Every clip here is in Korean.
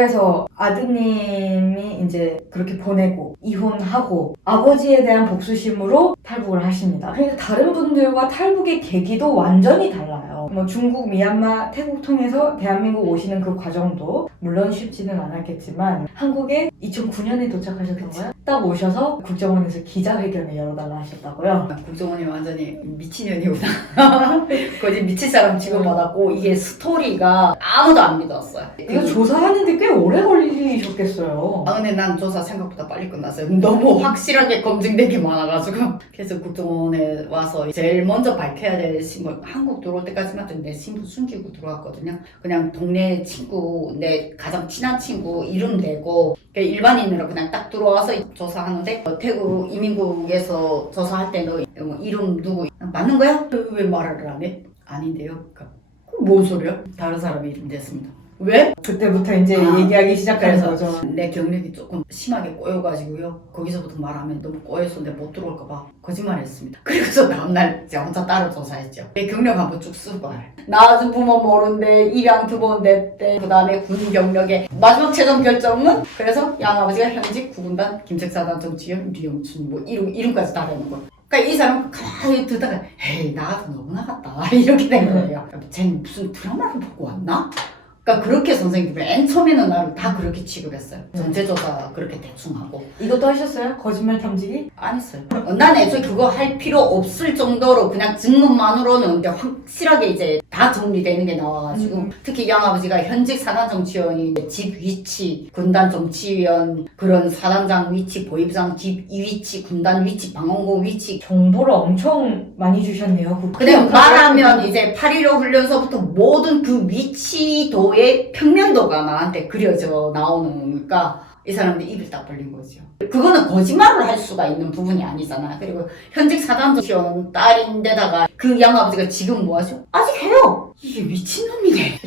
그래서 아드님이 이제 그렇게 보내고 이혼하고 아버지에 대한 복수심으로 탈북을 하십니다. 그러니까 다른 분들과 탈북의 계기도 완전히 달라요. 뭐 중국, 미얀마, 태국 통해서 대한민국 오시는 그 과정도 물론 쉽지는 않았겠지만 한국에 2009년에 도착하셨던가요? 딱 오셔서 국정원에서 기자회견을 열어달라 하셨다고요? 국정원이 완전히 미친년이구나. 거짓 미친 사람 취급받았고 이게 스토리가 아무도 안 믿었어요. 이거 조사하는데 꽤 오래 걸리셨겠어요. 근데 난 조사 생각보다 빨리 끝났어요. 너무 확실하게 검증된 게 많아가지고. 그래서 국정원에 와서 제일 먼저 밝혀야 될 신분, 한국 들어올 때까지만 내 신분 숨기고 들어왔거든요. 그냥 동네 친구, 내 가장 친한 친구 이름 내고 일반인으로 그냥 딱 들어와서 조사하는데 태국 이민국에서 조사할 때 너 이름 누구 맞는 거야? 왜 말을 안 해? 아닌데요. 그러니까 뭔 소리야? 다른 사람이 이름 냈습니다. 왜? 그때부터 이제 얘기하기 시작하는 거죠. 내 경력이 조금 심하게 꼬여가지고요. 거기서부터 말하면 너무 꼬여서 내가 못 들어올까봐 거짓말했습니다. 그리고서 다음날 제가 혼자 따로 조사했죠. 내 경력 한번 쭉 쓰봐. 낳아준 부모 모른데 입양 2번 냈대. 그 다음에 군 경력에 마지막 최종 결정은 그래서 양아버지가 현직 구군단 김책사단 정치위원 류영춘 뭐 이름까지 다 되는 거예요. 그러니까 이 사람 가만히 듣다가 에이 나도 너무 나갔다 이렇게 된 거예요. 쟤는 무슨 드라마를 보고 왔나? 그러니까 그렇게 선생님이 맨 처음에는 나를 다 그렇게 취급했어요. 전체조사 그렇게 대충 하고. 이것도 하셨어요? 거짓말 탐지기? 안 했어요. 난 애초에 그거 할 필요 없을 정도로 그냥 증거만으로는 이제 확실하게 이제 다 정리되는 게 나와가지고 특히 양아버지가 현직 사단정치위원이 집 위치, 군단 정치위원, 그런 사단장 위치, 보위부장 집 위치, 군단 위치, 방원고 위치 정보를 엄청 많이 주셨네요. 그냥 말하면 이제 8.15 훈련소부터 모든 그 위치도의 평면도가 나한테 그려져 나오니까 이 사람들 입을 딱 벌린 거죠. 그거는 거짓말을 할 수가 있는 부분이 아니잖아. 그리고 현직 사단장시원 딸인데다가 그 양아버지가 지금 뭐 하죠? 아직 해요. 이게 미친놈이네.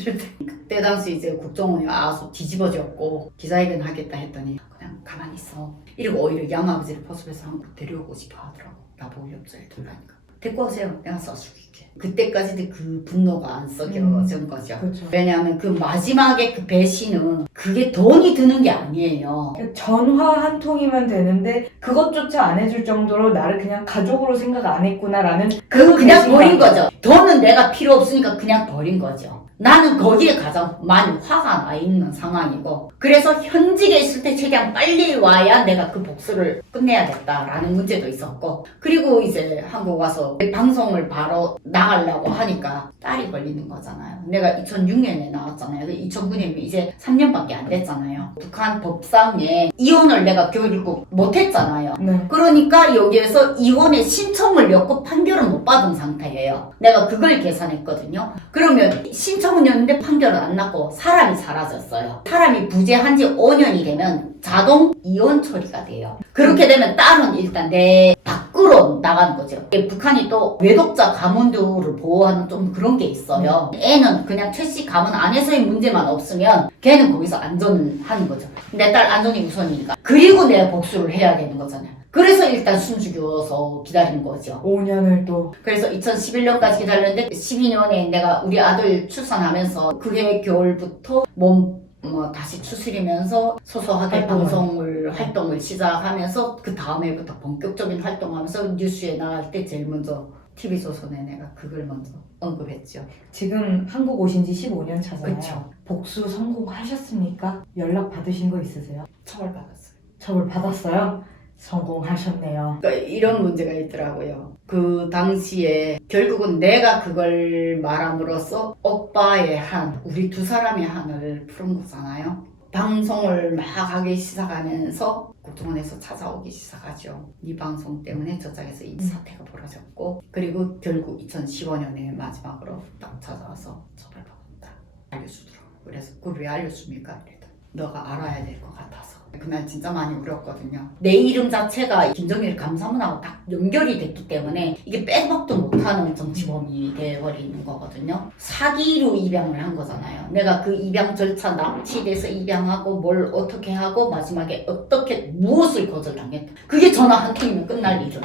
그때 당시 이제 국정원이 와서 뒤집어졌고 기자회견 하겠다 했더니 그냥 가만히 있어. 이러고 오히려 양아버지를 포섭해서 한국 데려오고 싶어 하더라고. 나보고 옆자리에 둘라니까. 데리고 오세요. 내가 써줄게. 그때까지도 그 분노가 안 썩여진 거죠. 그렇죠. 왜냐하면 그 마지막에 그 배신은 그게 돈이 드는 게 아니에요. 전화 한 통이면 되는데 그것조차 안 해줄 정도로 나를 그냥 가족으로 생각 안 했구나라는 그거 그냥 버린 거죠. 돈은 내가 필요 없으니까 그냥 버린 거죠. 나는 거기에 가장 많이 화가 나 있는 상황이고 그래서 현직에 있을 때 최대한 빨리 와야 내가 그 복수를 끝내야겠다라는 문제도 있었고 그리고 이제 한국 와서 방송을 바로 나가려고 하니까 딸이 걸리는 거잖아요. 내가 2006년에 나왔잖아요. 2009년이면 이제 3년밖에 안 됐잖아요. 북한 법상에 이혼을 내가 결국 못했잖아요. 네. 그러니까 여기에서 이혼의 신청을 냈고 판결은 못 받은 상태예요. 내가 그걸 계산했거든요. 그러면 신청은 냈는데 판결은 안 났고 사람이 사라졌어요. 사람이 부재한 지 5년이 되면 자동 이혼 처리가 돼요. 그렇게 되면 딸은 일단 내 밖으로 나가는 거죠. 북한이 또 외독자 가문들을 보호하는 좀 그런 게 있어요. 애는 그냥 최씨 가문 안에서의 문제만 없으면 걔는 거기서 안전하는 거죠. 내 딸 안전이 우선이니까. 그리고 내가 복수를 해야 되는 거잖아요. 그래서 일단 숨죽여서 기다린 거죠. 5년을 또. 그래서 2011년까지 기다렸는데 12년에 내가 우리 아들 출산하면서 그해 겨울부터 다시 추스리면서 소소하게 활동을 시작하면서 그 다음해부터 본격적인 활동하면서 뉴스에 나갈 때 제일 먼저 TV조선에 내가 그걸 먼저 언급했죠. 지금 한국 오신 지 15년 차잖아요. 그쵸. 복수 성공하셨습니까? 연락 받으신 거 있으세요? 처벌받았어요. 처벌 받았어요? 성공하셨네요. 그러니까 이런 문제가 있더라고요. 그 당시에 결국은 내가 그걸 말함으로써 오빠의 한, 우리 두 사람의 한을 푸른 거잖아요. 방송을 막 하기 시작하면서 국정원에서 찾아오기 시작하죠. 이 방송 때문에 저쪽에서 이 사태가 벌어졌고 그리고 결국 2015년에 마지막으로 딱 찾아와서 처벌받았다. 알려주더라고요. 그래서 그걸 왜 알려줍니까? 이랬더니 너가 알아야 될 것 같아서. 그날 진짜 많이 울었거든요. 내 이름 자체가 김정일 감사문하고 딱 연결이 됐기 때문에 이게 빼박도 못하는 정치범이 돼버리는 거거든요. 사기로 입양을 한 거잖아요. 내가 그 입양 절차 납치돼서 입양하고 뭘 어떻게 하고 마지막에 어떻게 무엇을 거절당했다. 그게 전화 한 통이면 끝날 일을.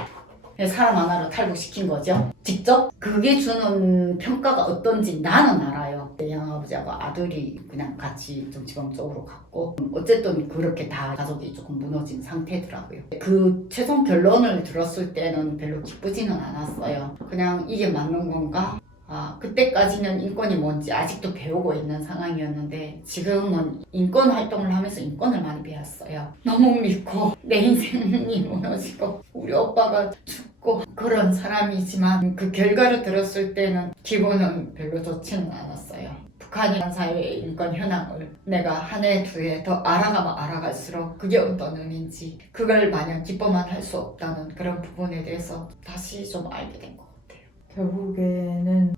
사람 하나로 탈북시킨 거죠. 직접 그게 주는 평가가 어떤지 나는 알아요. 내 양아버지하고 아들이 그냥 같이 좀 지방적으로 갔고 어쨌든 그렇게 다 가족이 조금 무너진 상태더라고요. 그 최종 결론을 들었을 때는 별로 기쁘지는 않았어요. 그냥 이게 맞는 건가? 그때까지는 인권이 뭔지 아직도 배우고 있는 상황이었는데 지금은 인권 활동을 하면서 인권을 많이 배웠어요. 너무 믿고 내 인생이 무너지고 우리 오빠가 죽고 그런 사람이지만 그 결과를 들었을 때는 기분은 별로 좋지는 않았어요. 북한이라는 사회의 인권 현황을 내가 한 해, 두 해 더 알아가면 알아갈수록 그게 어떤 의미인지 그걸 마냥 기뻐만 할 수 없다는 그런 부분에 대해서 다시 좀 알게 된 것 같아요. 결국에는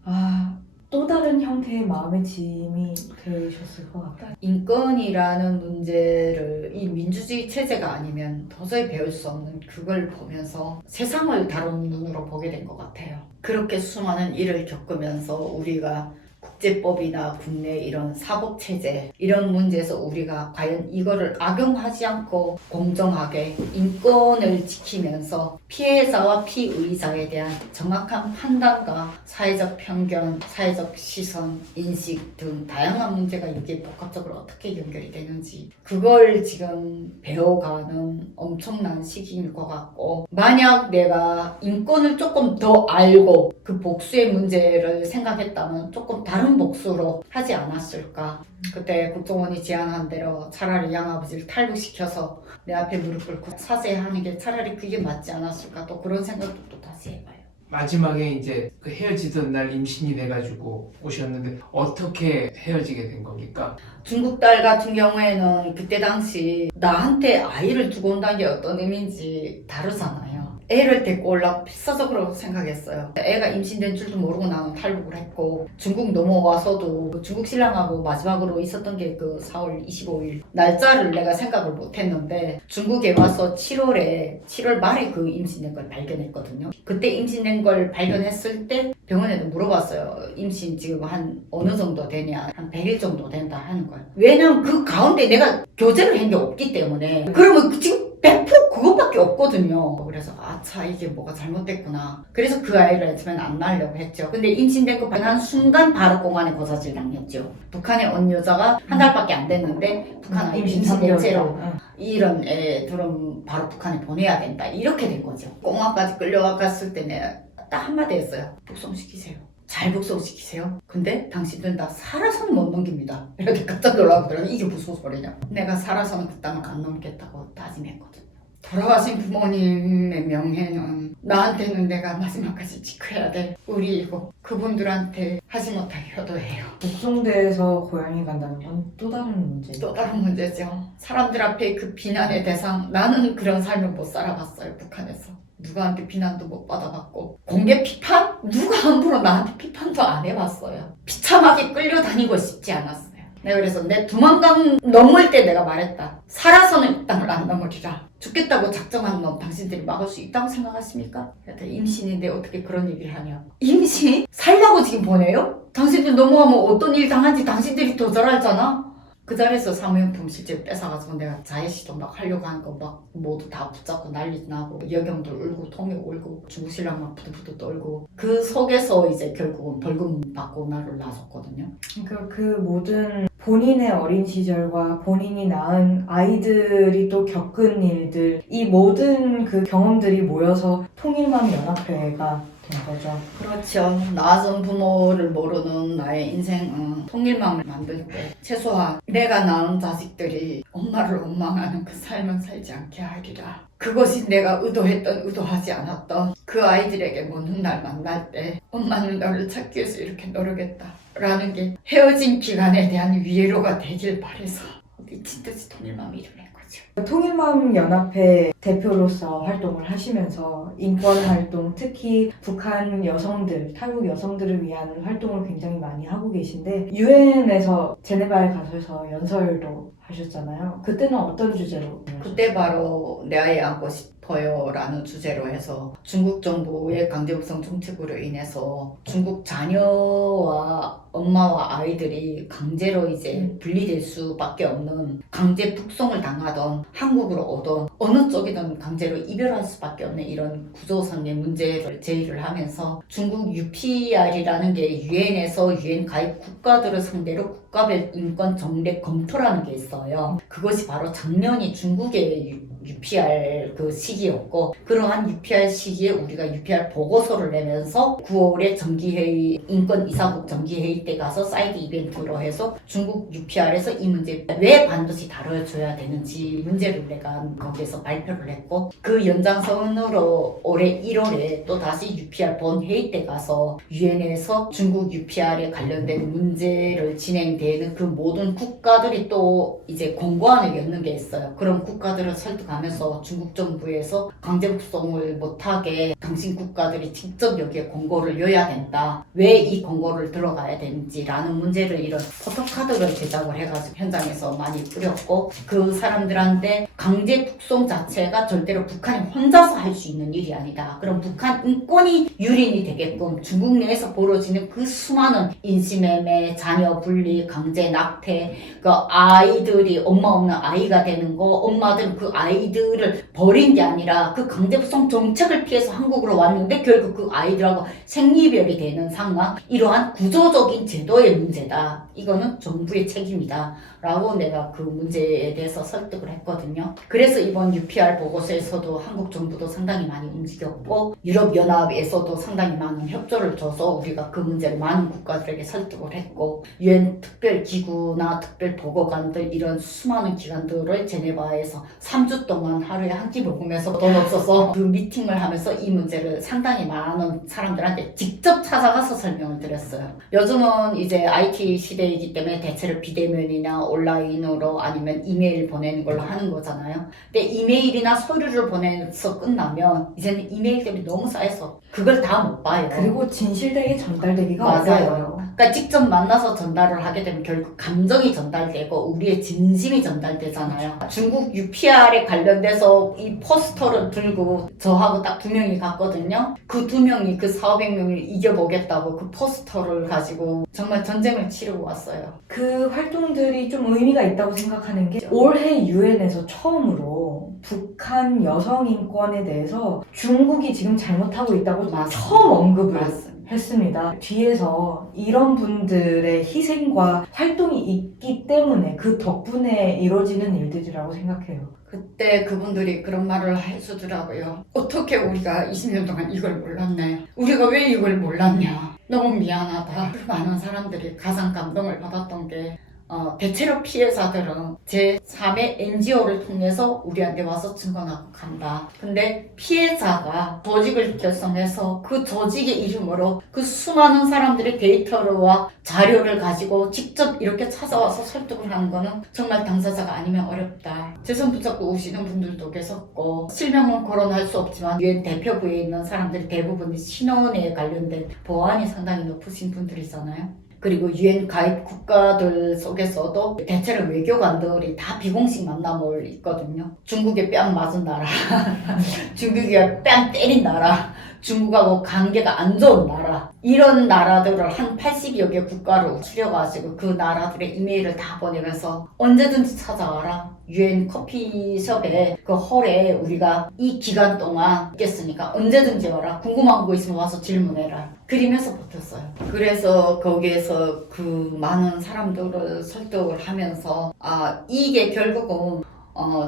또 다른 형태의 마음의 짐이 되셨을 것 같아요. 인권이라는 문제를 이 민주주의 체제가 아니면 도저히 배울 수 없는 그걸 보면서 세상을 다른 눈으로 보게 된 것 같아요. 그렇게 수많은 일을 겪으면서 우리가 국제법이나 국내 이런 사법체제 이런 문제에서 우리가 과연 이거를 악용하지 않고 공정하게 인권을 지키면서 피해자와 피의자에 대한 정확한 판단과 사회적 편견, 사회적 시선, 인식 등 다양한 문제가 이게 복합적으로 어떻게 연결이 되는지 그걸 지금 배워가는 엄청난 시기인 것 같고 만약 내가 인권을 조금 더 알고 그 복수의 문제를 생각했다면 조금 다른 복수로 하지 않았을까. 그때 국정원이 제안한 대로 차라리 양아버지를 탈북시켜서 내 앞에 무릎 꿇고 사죄하는 게 차라리 그게 맞지 않았을까. 또 그런 생각도 또 다시 해봐요. 마지막에 이제 그 헤어지던 날 임신이 돼가지고 오셨는데 어떻게 헤어지게 된 겁니까? 중국 딸 같은 경우에는 그때 당시 나한테 아이를 두고 온다는 게 어떤 의미인지 다르잖아요. 애를 데리고 올라고 필사적으로 생각했어요. 애가 임신된 줄도 모르고 나는 탈북을 했고 중국 넘어와서도 중국 신랑하고 마지막으로 있었던 게 그 4월 25일 날짜를 내가 생각을 못했는데 중국에 와서 7월 말에 그 임신된 걸 발견했거든요. 그때 임신된 걸 발견했을 때 병원에도 물어봤어요. 임신 지금 한 어느 정도 되냐, 한 100일 정도 된다 하는 거예요. 왜냐면 그 가운데 내가 교제를 한 게 없기 때문에. 그러면 지금 100% 그것밖에 없거든요. 그래서 아차 이게 뭐가 잘못됐구나. 그래서 그 아이를 처음엔 안 낳으려고 했죠. 근데 임신된 거 발견한 순간 바로 공안에 고사질 당했죠. 북한에 온 여자가 한 달밖에 안 됐는데 북한 임신 대체로 이런 애들은 바로 북한에 보내야 된다. 이렇게 된 거죠. 공안까지 끌려갔을 때 내가 딱 한마디 했어요. 북송시키세요. 잘 북송시키세요. 근데 당신들은 다 살아서는 못 넘깁니다. 이렇게 깜짝 놀라더라고요. 이게 무슨 소리냐. 내가 살아서는 그 땅을 안 넘겠다고 다짐했거든요. 돌아가신 부모님의 명예는 나한테는 내가 마지막까지 지켜야 돼. 우리이고 그분들한테 하지 못할 효도예요. 북송돼서 고향에 간다는 건 또 다른 문제. 또 다른 문제죠. 사람들 앞에 그 비난의 대상. 나는 그런 삶을 못 살아봤어요. 북한에서. 누구한테 비난도 못 받아봤고 공개 피판? 누가 함부로 나한테 피판도 안 해봤어요. 비참하게 끌려다니고 싶지 않았어요. 내가 그래서 내 두만강 넘을 때 내가 말했다. 살아서는 이 땅을 안 넘으리라. 죽겠다고 작정한 놈 당신들이 막을 수 있다고 생각하십니까? 임신인데 어떻게 그런 얘기를 하냐. 임신? 살라고 지금 보내요? 당신들 넘어가면 어떤 일 당한지 당신들이 더 잘 알잖아? 그 자리에서 사무용품 실제 뺏어가지고 내가 자해시도 막 하려고 하는 거 막 모두 다 붙잡고 난리 나고 여경도 울고 통역 울고 중국 신랑 막 부들부들 떨고 그 속에서 이제 결국은 벌금 받고 나를 놔줬거든요. 그러니까 그 모든 본인의 어린 시절과 본인이 낳은 아이들이 또 겪은 일들 이 모든 그 경험들이 모여서 통일맘연합회가 된 거죠. 그렇죠. 낳아준 부모를 모르는 나의 인생은 통일망을 만들 때 최소한 내가 낳은 자식들이 엄마를 원망하는 그 삶은 살지 않게 하리라. 그것이 내가 의도했던 의도하지 않았던 그 아이들에게 먼 날 만날 때 엄마는 너를 찾기 위해서 이렇게 노력했다 라는 게 헤어진 기간에 대한 위로가 되길 바래서 미친듯이 통일맘 이루는 거죠. 통일맘연합회 대표로서 활동을 하시면서 인권 활동, 특히 북한 여성들, 탈북 여성들을 위한 활동을 굉장히 많이 하고 계신데 유엔에서 제네바에 가셔서 연설도 하셨잖아요. 그때는 어떤 주제로? 그때 바로 내 아이 안고 싶어요 라는 주제로 해서 중국 정부의 강제북송 정책으로 인해서 중국 자녀와 엄마와 아이들이 강제로 이제 분리될 수밖에 없는 강제 북송을 당하던 한국으로 오던 어느 쪽이든 강제로 이별할 수밖에 없는 이런 구조상의 문제를 제기를 하면서 중국 UPR이라는 게 유엔에서 유엔 가입 국가들을 상대로 국가별 인권 정례 검토라는 게 있어요. 그것이 바로 작년이 중국의 UPR 그 시기였고 그러한 UPR 시기에 우리가 UPR 보고서를 내면서 9월에 정기회의 인권 이사국 정기회의 때 가서 사이드 이벤트로 해서 중국 UPR에서 이 문제 왜 반드시 다뤄줘야 되는지 문제를 내가 거기에서 발표를 했고 그 연장선으로 올해 1월에 또 다시 UPR 본회의 때 가서 유엔에서 중국 UPR에 관련된 문제를 진행되는 그 모든 국가들이 또 이제 공고안을 엮는 게 있어요. 그럼 국가들을 설득하면서 중국 정부에서 강제 북송을 못하게 당신 국가들이 직접 여기에 공고를 넣어야 된다. 왜 이 공고를 들어가야 되는지라는 문제를 이런 포토카드를 제작을 해가지고 현장에서 많이 뿌렸고 그 사람들한테 강제 북송 자체가 절대로 북한이 혼자서 할 수 있는 일이 아니다. 그럼 북한 인권이 유린이 되게끔 중국 내에서 벌어지는 그 수많은 인신매매, 자녀 분리, 강제 낙태, 그 아이들이 엄마 없는 아이가 되는 거, 엄마들은 그 아이들을 버린 게 아니라 그 강제 북송 정책을 피해서 한국으로 왔는데 결국 그 아이들하고 생이별이 되는 상황, 이러한 구조적인 제도의 문제다. 이거는 정부의 책임이다. 라고 내가 그 문제에 대해서 설득을 했거든요. 그래서 이번 UPR 보고서에서도 한국 정부도 상당히 많이 움직였고 유럽연합에서도 상당히 많은 협조를 줘서 우리가 그 문제를 많은 국가들에게 설득을 했고 유엔 특별기구나 특별보고관들 이런 수많은 기관들을 제네바에서 3주 동안 하루에 한 끼 먹으면서 돈 없어서 그 미팅을 하면서 이 문제를 상당히 많은 사람들한테 직접 찾아가서 설명을 드렸어요. 요즘은 이제 IT 시대이기 때문에 대체로 비대면이나 온라인으로 아니면 이메일 보내는 걸로 하는 거잖아요. 근데 이메일이나 서류를 보내서 끝나면 이제는 이메일 때문에 너무 쌓여서 그걸 다 못 봐요. 그리고 진실되게 전달되기가 맞아요. 어려워요. 그러니까 직접 만나서 전달을 하게 되면 결국 감정이 전달되고 우리의 진심이 전달되잖아요. 중국 UPR에 관련돼서 이 포스터를 들고 저하고 딱 2명이 갔거든요. 그 2명이 그 400명을 이겨보겠다고 그 포스터를 가지고 정말 전쟁을 치르고 왔어요. 그 활동들이 좀 의미가 있다고 생각하는 게 올해 유엔에서 처음으로 북한 여성 인권에 대해서 중국이 지금 잘못하고 있다고 맞습니다. 처음 언급을 맞습니다. 했습니다. 뒤에서 이런 분들의 희생과 활동이 있기 때문에 그 덕분에 이루어지는 일들이라고 생각해요. 그때 그분들이 그런 말을 해주더라고요. 어떻게 우리가 20년 동안 이걸 몰랐네. 우리가 왜 이걸 몰랐냐. 너무 미안하다. 그 많은 사람들이 가장 감동을 받았던 게 대체로 피해자들은 제3의 NGO를 통해서 우리한테 와서 증언하고 간다. 근데 피해자가 조직을 결성해서 그 조직의 이름으로 그 수많은 사람들의 데이터와 자료를 가지고 직접 이렇게 찾아와서 설득을 하는 거는 정말 당사자가 아니면 어렵다. 제 손 붙잡고 오시는 분들도 계셨고 실명은 거론할 수 없지만 유엔 대표부에 있는 사람들이 대부분 신원에 관련된 보안이 상당히 높으신 분들이잖아요. 그리고 유엔 가입 국가들 속에서도 대체로 외교관들이 다 비공식 만남을 있거든요. 중국에 뺨 맞은 나라, 중국이 뺨 때린 나라, 중국하고 관계가 안 좋은 나라, 이런 나라들을 한 80여 개 국가로 추려가지고 그 나라들의 이메일을 다 보내면서 언제든지 찾아와라. 유엔 커피숍에 그 홀에 우리가 이 기간 동안 있겠으니까 언제든지 와라. 궁금한 거 있으면 와서 질문해라. 그리면서 버텼어요. 그래서 거기에서 그 많은 사람들을 설득을 하면서 이게 결국은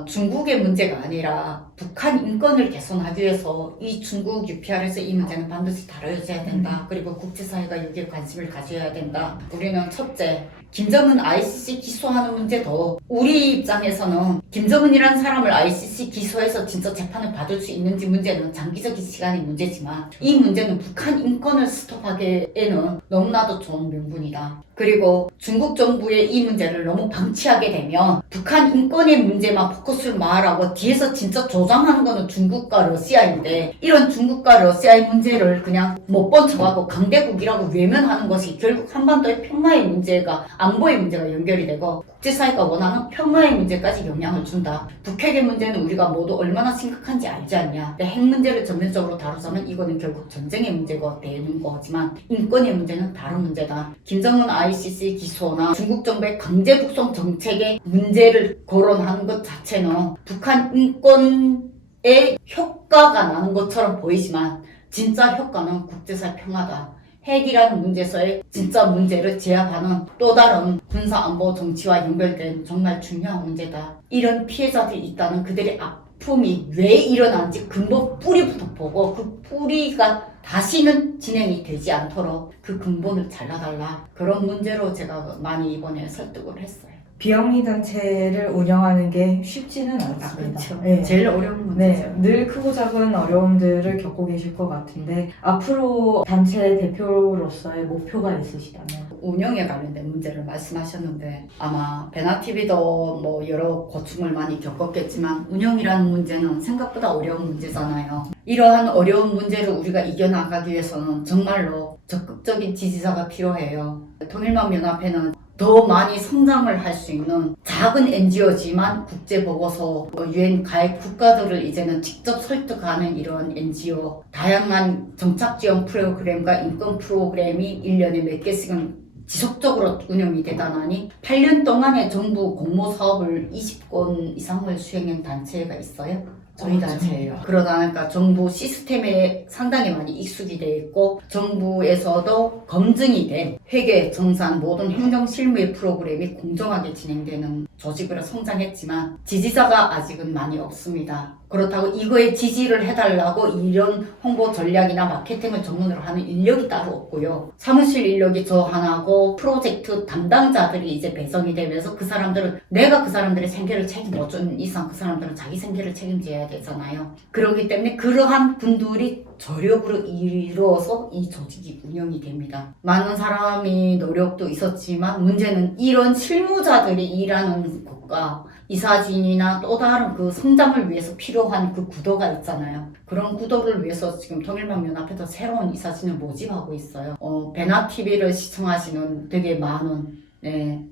중국의 문제가 아니라 북한 인권을 개선하기 위해서 이 중국 UPR에서 이 문제는 반드시 다뤄져야 된다. 그리고 국제사회가 여기에 관심을 가져야 된다. 우리는 첫째, 김정은 ICC 기소하는 문제도 우리 입장에서는 김정은이라는 사람을 ICC 기소해서 진짜 재판을 받을 수 있는지 문제는 장기적인 시간의 문제지만 이 문제는 북한 인권을 스톱하기에는 너무나도 좋은 명분이다. 그리고 중국 정부의 이 문제를 너무 방치하게 되면 북한 인권의 문제만 포커스를 말하고 뒤에서 진짜 조장하는 거는 중국과 러시아인데 이런 중국과 러시아의 문제를 그냥 못 본 척하고 강대국이라고 외면하는 것이 결국 한반도의 평화의 문제가 안보의 문제가 연결이 되고 국제사회가 원하는 평화의 문제까지 영향을 준다. 북핵의 문제는 우리가 모두 얼마나 심각한지 알지 않냐. 핵 문제를 전면적으로 다루자면 이거는 결국 전쟁의 문제가 되는 거지만 인권의 문제는 다른 문제다. 김정은 ICC 기소나 중국 정부의 강제 북송 정책의 문제를 거론하는 것 자체는 북한 인권에 효과가 나는 것처럼 보이지만 진짜 효과는 국제사회 평화다. 핵이라는 문제에서의 진짜 문제를 제압하는 또 다른 군사안보 정치와 연결된 정말 중요한 문제다. 이런 피해자들이 있다는 그들의 아픔이 왜 일어나는지 근본 뿌리부터 보고 그 뿌리가 다시는 진행이 되지 않도록 그 근본을 잘라달라. 그런 문제로 제가 많이 이번에 설득을 했어요. 비영리 단체를 운영하는 게 쉽지는 않습니다. 그렇죠. 네. 제일 어려운 문제죠. 네, 늘 크고 작은 어려움들을 겪고 계실 것 같은데 앞으로 단체 대표로서의 목표가 있으시다면? 운영에 관련된 문제를 말씀하셨는데 아마 베나TV도 뭐 여러 고충을 많이 겪었겠지만 운영이라는 문제는 생각보다 어려운 문제잖아요. 이러한 어려운 문제를 우리가 이겨나가기 위해서는 정말로 적극적인 지지자가 필요해요. 통일만연합회는 더 많이 성장을 할 수 있는 작은 NGO지만 국제보고서, UN 가입 국가들을 이제는 직접 설득하는 이런 NGO, 다양한 정착지원 프로그램과 인권 프로그램이 1년에 몇 개씩은 지속적으로 운영이 되다나니 8년 동안에 정부 공모 사업을 20건 이상을 수행한 단체가 있어요. 저희 단체예요. 그러다 보니까 정부 시스템에 상당히 많이 익숙이 되어 있고 정부에서도 검증이 된 회계, 정산, 모든 행정 실무의 프로그램이 공정하게 진행되는 조직으로 성장했지만 지지자가 아직은 많이 없습니다. 그렇다고 이거에 지지를 해달라고 이런 홍보 전략이나 마케팅을 전문으로 하는 인력이 따로 없고요. 사무실 인력이 저 하나고 프로젝트 담당자들이 이제 배정이 되면서 그 사람들은 내가 그 사람들의 생계를 책임져준 이상 그 사람들은 자기 생계를 책임져야 되잖아요. 그렇기 때문에 그러한 분들이 저력으로 이루어서 이 조직이 운영이 됩니다. 많은 사람이 노력도 있었지만 문제는 이런 실무자들이 일하는 곳과 이사진이나 또 다른 그 성장을 위해서 필요한 그 구도가 있잖아요. 그런 구도를 위해서 지금 통일만연합회도 새로운 이사진을 모집하고 있어요. 베나TV를 시청하시는 되게 많은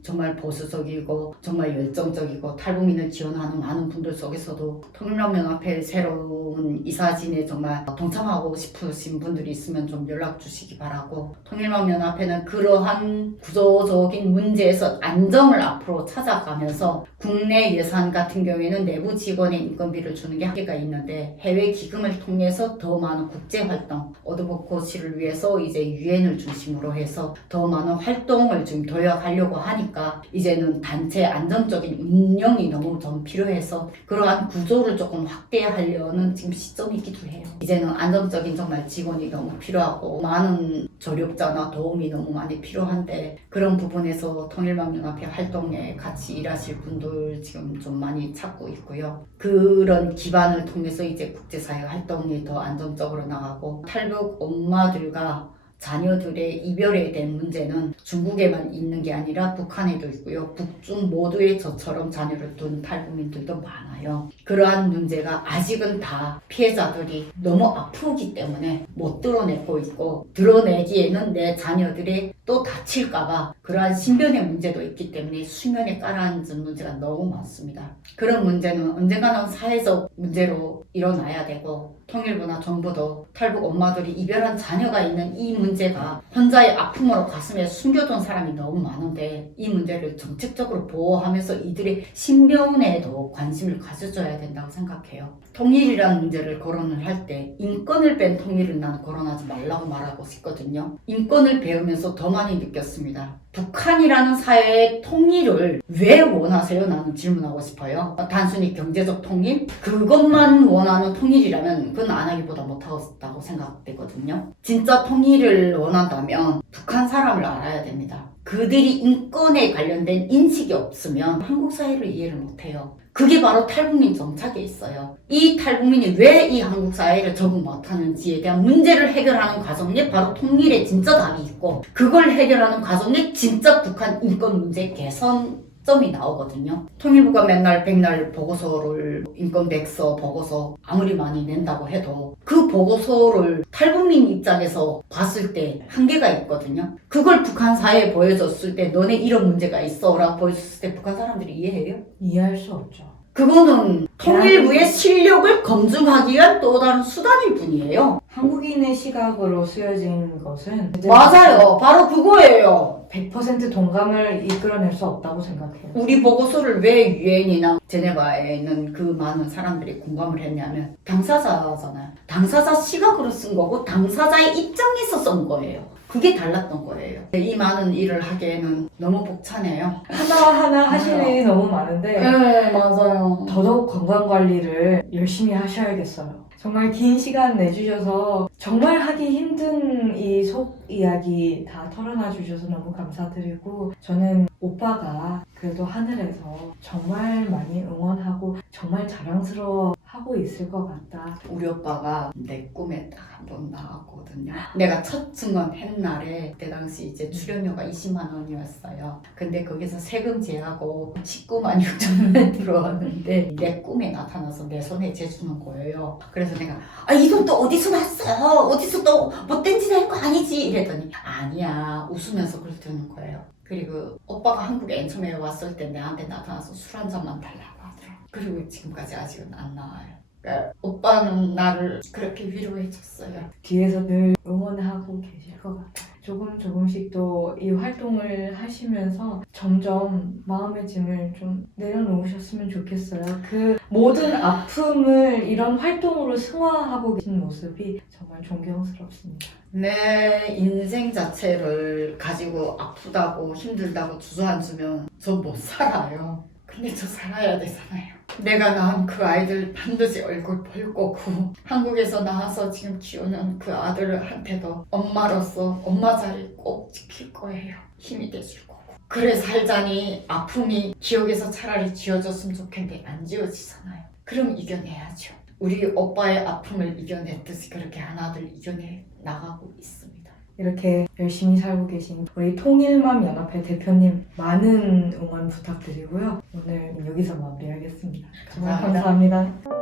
정말 보수적이고 정말 열정적이고 탈북민을 지원하는 많은 분들 속에서도 통일만연합회 새로운 이사진에 정말 동참하고 싶으신 분들이 있으면 좀 연락 주시기 바라고, 통일만연합회는 그러한 구조적인 문제에서 안정을 앞으로 찾아가면서 국내 예산 같은 경우에는 내부 직원의 인건비를 주는 게 한계가 있는데 해외 기금을 통해서 더 많은 국제활동, 어드보코시를 위해서 이제 유엔을 중심으로 해서 더 많은 활동을 지금 도약하려고 하니까 이제는 단체 안정적인 운영이 너무 좀 필요해서 그러한 구조를 조금 확대하려는 지금 시점이기도 해요. 이제는 안정적인 정말 직원이 너무 필요하고 많은 조력자나 도움이 너무 많이 필요한데 그런 부분에서 통일만연합회 활동에 같이 일하실 분들 지금 좀 많이 찾고 있고요. 그런 기반을 통해서 이제 국제사회 활동이 더 안정적으로 나가고 탈북 엄마들과 자녀들의 이별에 대한 문제는 중국에만 있는 게 아니라 북한에도 있고요. 북중 모두에 저처럼 자녀를 둔 탈북민들도 많아요. 그러한 문제가 아직은 다 피해자들이 너무 아프기 때문에 못 드러내고 있고 드러내기에는 내 자녀들이 또 다칠까봐 그러한 신변의 문제도 있기 때문에 수면에 깔아앉은 문제가 너무 많습니다. 그런 문제는 언젠가는 사회적 문제로 일어나야 되고 통일부나 정부도 탈북 엄마들이 이별한 자녀가 있는 이 문제가 혼자의 아픔으로 가슴에 숨겨둔 사람이 너무 많은데 이 문제를 정책적으로 보호하면서 이들의 신변에도 관심을 가져줘야 된다고 생각해요. 통일이라는 문제를 거론을 할 때 인권을 뺀 통일을 난 거론하지 말라고 말하고 싶거든요. 인권을 배우면서 더 많이 느꼈습니다. 북한이라는 사회의 통일을 왜 원하세요? 나는 질문하고 싶어요. 단순히 경제적 통일? 그것만 원하는 통일이라면 그건 안 하기보다 못하겠다고 생각되거든요. 진짜 통일을 원한다면 북한 사람을 알아야 됩니다. 그들이 인권에 관련된 인식이 없으면 한국 사회를 이해를 못해요. 그게 바로 탈북민 정착에 있어요. 이 탈북민이 왜 이 한국 사회를 적응 못하는지에 대한 문제를 해결하는 과정에 바로 통일에 진짜 답이 있고 그걸 해결하는 과정에 진짜 북한 인권 문제 개선적 학점이 나오거든요. 통일부가 맨날 백날 보고서를 인권 백서 보고서 아무리 많이 낸다고 해도 그 보고서를 탈북민 입장에서 봤을 때 한계가 있거든요. 그걸 북한 사회에 보여줬을 때 너네 이런 문제가 있어 라고 보여줬을 때 북한 사람들이 이해해요? 이해할 수 없죠. 그거는 통일부의 실력을 검증하기 위한 또 다른 수단일 뿐이에요. 한국인의 시각으로 쓰여진 것은 맞아요. 바로 그거예요. 100% 동감을 이끌어낼 수 없다고 생각해요. 우리 보고서를 왜 유엔이나 제네바에 있는 그 많은 사람들이 공감을 했냐면 당사자잖아요. 당사자 시각으로 쓴 거고 당사자의 입장에서 쓴 거예요. 그게 달랐던 거예요. 이 많은 일을 하기에는 너무 벅차네요. 하나하나 하시는 일이 너무 많은데 네, 맞아요. 더더욱 건강관리를 열심히 하셔야겠어요. 정말 긴 시간 내주셔서 정말 하기 힘든 이 속 이야기 다 털어놔 주셔서 너무 감사드리고, 저는 오빠가 그래도 하늘에서 정말 많이 응원하고 정말 자랑스러워하고 있을 것 같다. 우리 오빠가 내 꿈에 딱 한 번 나왔거든요. 내가 첫 증언 한 날에 그때 당시 이제 출연료가 20만 원이었어요. 근데 거기서 세금 제하고 19만 6천 원 들어왔는데 내 꿈에 나타나서 내 손에 재주는 거예요. 그래서 내가 이 돈 또 어디서 났어? 어디서 또 못된 짓 할 거 아니지? 이랬더니 아니야, 웃으면서 그러는 거예요. 그리고 오빠가 한국에 맨 처음에 왔을 때 내한테 나타나서 술 한 잔만 달라고 하더라고. 그리고 지금까지 아직은 안 나와요. 그러니까 오빠는 나를 그렇게 위로해줬어요. 뒤에서 늘 응원하고 계실 것 같아요. 조금씩 또 이 활동을 하시면서 점점 마음의 짐을 좀 내려놓으셨으면 좋겠어요. 그 모든 아픔을 이런 활동으로 승화하고 계신 모습이 정말 존경스럽습니다. 내 인생 자체를 가지고 아프다고 힘들다고 주저앉으면 저 못 살아요. 근데 저 살아야 되잖아요. 내가 낳은 그 아이들 반드시 얼굴 볼 거고 한국에서 나와서 지금 키우는 그 아들한테도 엄마로서 엄마 자리 꼭 지킬 거예요. 힘이 돼줄 거고. 그래 살자니 아픔이 기억에서 차라리 지워졌으면 좋겠는데 안 지워지잖아요. 그럼 이겨내야죠. 우리 오빠의 아픔을 이겨냈듯이 그렇게 하나둘 이겨내 나가고 있습니다. 이렇게 열심히 살고 계신 우리 통일맘 연합회 대표님 많은 응원 부탁드리고요. 오늘 여기서 마무리하겠습니다. 정말 감사합니다. 감사합니다.